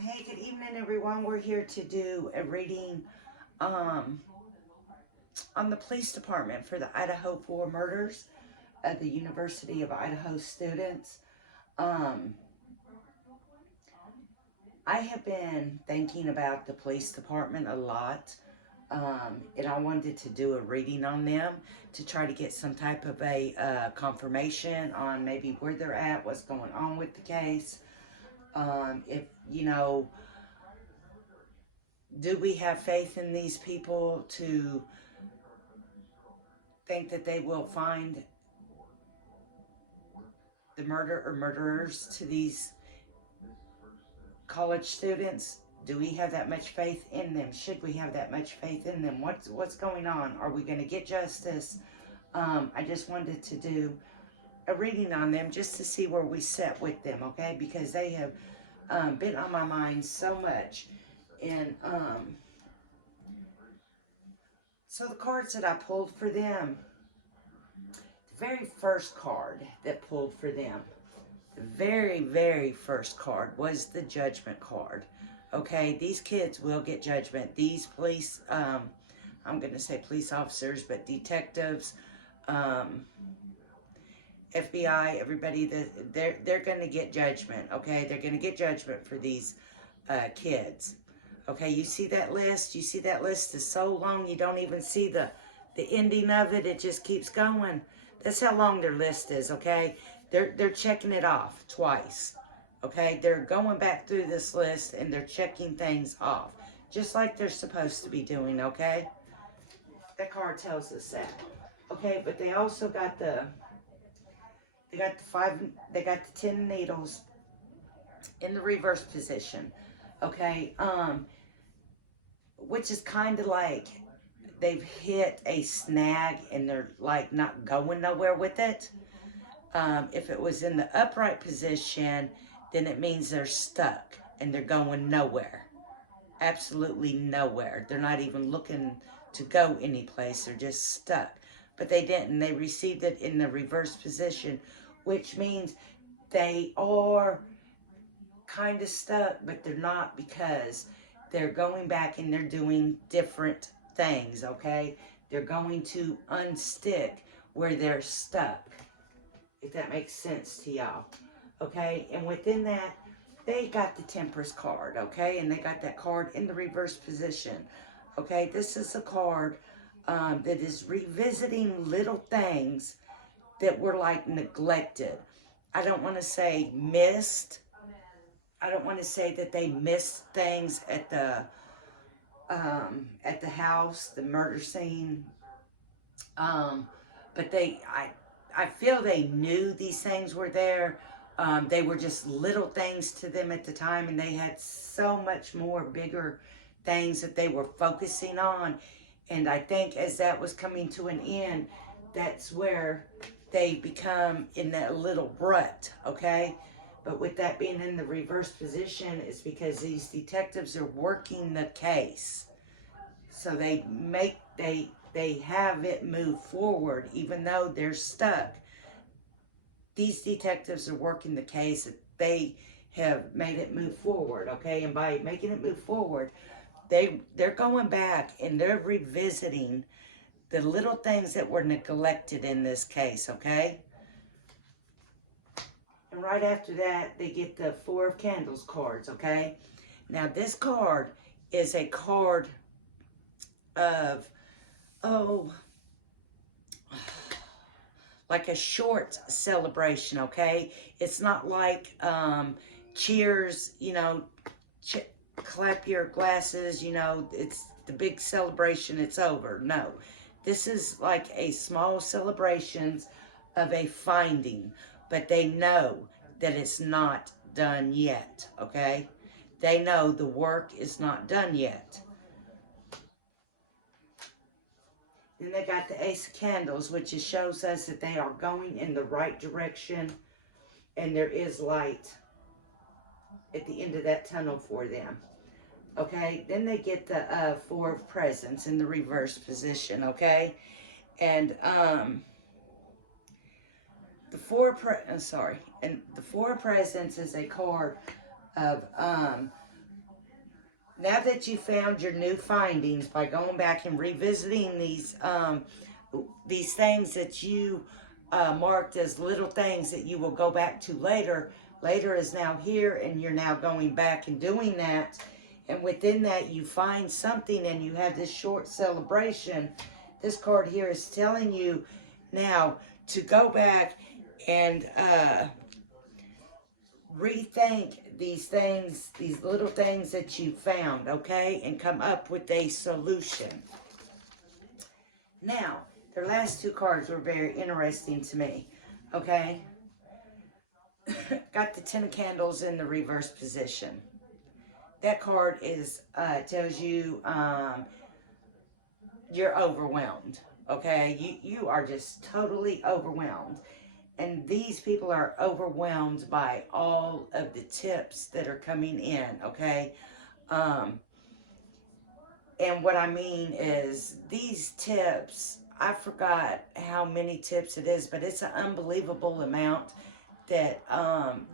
Hey, good evening, everyone. We're here to do a reading um, on the police department for the Idaho 4 murders of the University of Idaho students. Um, I have been thinking about the police department a lot, and I wanted to do a reading on them to try to get some type of a confirmation on maybe where they're at, what's going on with the case. If, do we have faith in these people to think that they will find the murder or murderers to these college students? Do we have that much faith in them? Should we have that much faith in them? What's going on? Are we going to get justice? I just wanted to do a reading on them just to see where we sit with them, okay? Because they have been on my mind so much. And so the cards that I pulled for them, the very first card that pulled for them, the very, very first card was the judgment card. Okay, these kids will get judgment. These police, I'm going to say police officers, but detectives, FBI, everybody, they're going to get judgment. Okay, they're going to get judgment for these kids. Okay, you see that list? You see that list is so long you don't even see the ending of it. It just keeps going. That's how long their list is, okay? They're checking it off twice, okay? They're going back through this list and they're checking things off, just like they're supposed to be doing, okay? That card tells us that, okay? But they also got they got the 10 needles in the reverse position, okay? Which is kind of like they've hit a snag and they're like not going nowhere with it. If it was in the upright position, then it means they're stuck and they're going nowhere. Absolutely nowhere. They're not even looking to go anyplace. They're just stuck. But they didn't. They received it in the reverse position, which means they are kind of stuck, but they're not, because they're going back and they're doing different things, okay? They're going to unstick where they're stuck, if that makes sense to y'all, okay? And within that, they got the Temperance card, okay? And they got that card in the reverse position, okay? This is a card that is revisiting little things that were like neglected. I don't want to say missed. I don't want to say that they missed things at the house, the murder scene. But I feel they knew these things were there. They were just little things to them at the time, and they had so much more bigger things that they were focusing on. And I think as that was coming to an end, that's where they become in that little rut, okay? But with that being in the reverse position, it's because these detectives are working the case. So they have it move forward, even though they're stuck. These detectives are working the case. They have made it move forward, okay? And by making it move forward, they're going back and they're revisiting the little things that were neglected in this case, okay? And right after that, they get the Four of Candles cards, okay? Now, this card is a card of, like a short celebration, okay? It's not like cheers, clap your glasses, it's the big celebration, it's over. No, this is like a small celebration of a finding, but they know that it's not done yet, okay? They know the work is not done yet. Then they got the Ace of Candles, which shows us that they are going in the right direction and there is light at the end of that tunnel for them. Okay, then they get the Four of Presents in the reverse position, okay? And the Four of Presents is a card of Now that you found your new findings by going back and revisiting these things that you marked as little things that you will go back to later. Later is now here, and you're now going back and doing that. And within that, you find something, and you have this short celebration. This card here is telling you now to go back and rethink these things, these little things that you found, okay? And come up with a solution. Now, their last two cards were very interesting to me, okay? Got the Ten of Candles in the reverse position. That card is tells you you're overwhelmed, okay? You are just totally overwhelmed. And these people are overwhelmed by all of the tips that are coming in, okay? And what I mean is these tips, I forgot how many tips it is, but it's an unbelievable amount that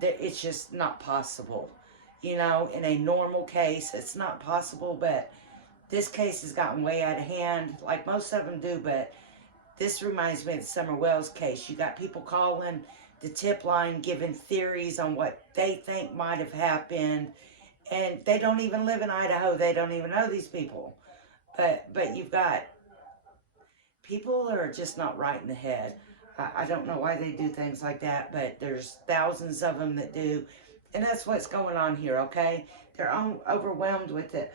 it's just not possible. You know, in a normal case, it's not possible, but this case has gotten way out of hand, like most of them do, but this reminds me of the Summer Wells case. You got people calling the tip line, giving theories on what they think might have happened, and they don't even live in Idaho. They don't even know these people. But you've got people that are just not right in the head. I don't know why they do things like that, but there's thousands of them that do, and that's what's going on here, okay? They're overwhelmed with it.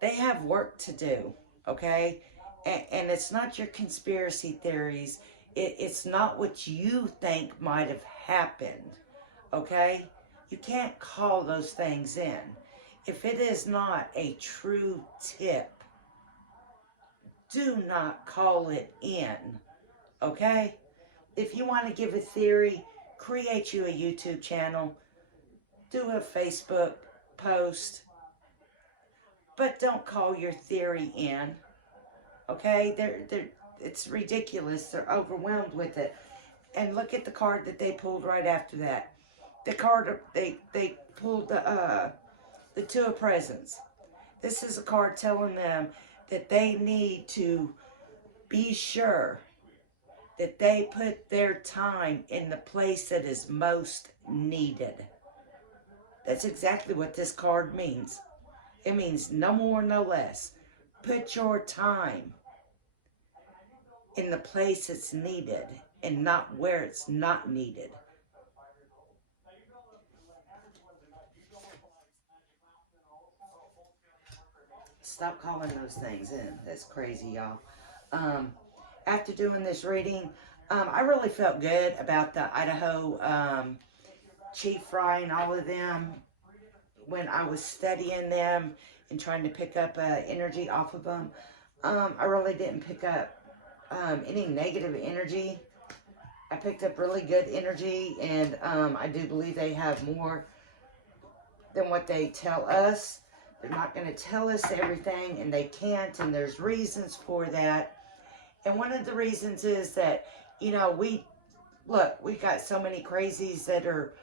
They have work to do, okay? And it's not your conspiracy theories. It's not what you think might have happened, okay? You can't call those things in. If it is not a true tip, do not call it in, okay? If you want to give a theory, create you a YouTube channel, do a Facebook post, but don't call your theory in, okay? It's ridiculous. They're overwhelmed with it. And look at the card that they pulled right after that. The card, they pulled the Two of Presents. This is a card telling them that they need to be sure that they put their time in the place that is most needed. That's exactly what this card means. It means no more, no less. Put your time in the place it's needed and not where it's not needed. Stop calling those things in. That's crazy, y'all. After doing this reading, I really felt good about the Idaho Chief Fry and all of them when I was studying them and trying to pick up energy off of them. I really didn't pick up any negative energy. I picked up really good energy, and I do believe they have more than what they tell us. They're not going to tell us everything, and they can't, and there's reasons for that. And one of the reasons is that, you know, we got so many crazies that are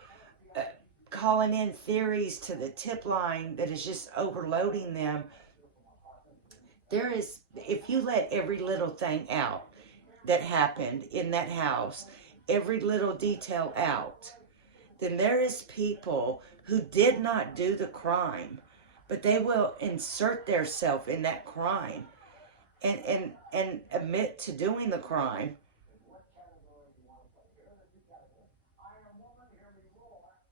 calling in theories to the tip line that is just overloading them. There is, if you let every little thing out that happened in that house, every little detail out, then there is people who did not do the crime, but they will insert theirself in that crime and admit to doing the crime.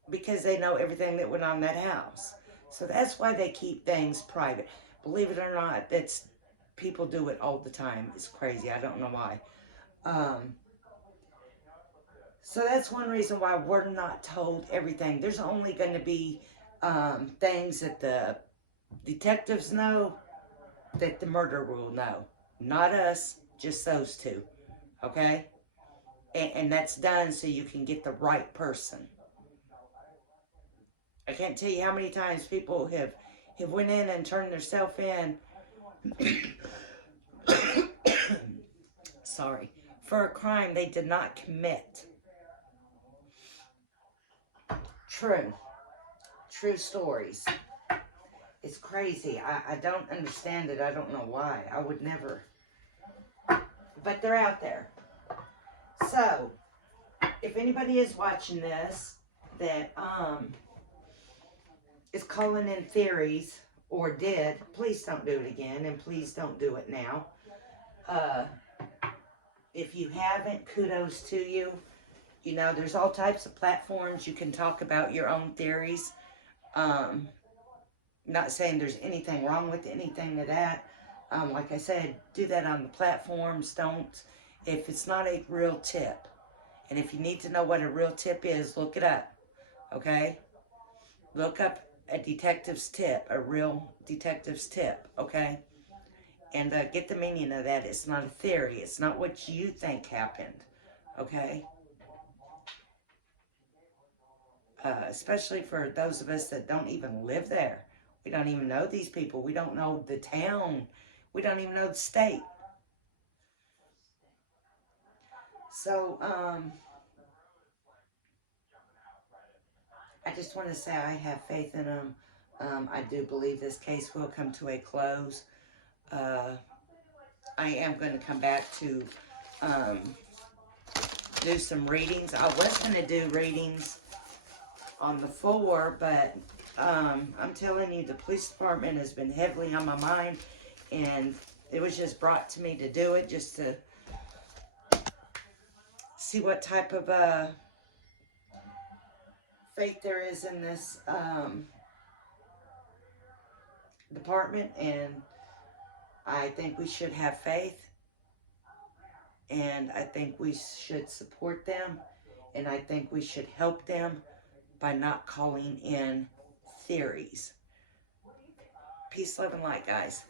Because they know everything that went on in that house. So that's why they keep things private. Believe it or not, that's people do it all the time. It's crazy. I don't know why. So that's one reason why we're not told everything. There's only going to be things that the detectives know that the murderer will know. Not us, just those two. Okay? And that's done so you can get the right person. I can't tell you how many times people have went in and turned themselves in sorry, for a crime they did not commit. True. True stories. It's crazy. I don't understand it. I don't know why. I would never. But they're out there. So, if anybody is watching this that is calling in theories or did, please don't do it again, and please don't do it now. If you haven't, kudos to you. You know, there's all types of platforms you can talk about your own theories. Not saying there's anything wrong with anything of that. Like I said, do that on the platforms. Don't, if it's not a real tip. And if you need to know what a real tip is, look it up. Okay? Look up a detective's tip, a real detective's tip. Okay? And get the meaning of that. It's not a theory. It's not what you think happened. Okay? Especially for those of us that don't even live there. We don't even know these people. We don't know the town. We don't even know the state. So, I just want to say I have faith in them. I do believe this case will come to a close. I am going to come back to do some readings. I was going to do readings on the 4, but I'm telling you, the police department has been heavily on my mind, and it was just brought to me to do it, just to see what type of faith there is in this department, and I think we should have faith, and I think we should support them, and I think we should help them by not calling in theories. Peace, love, and light, guys.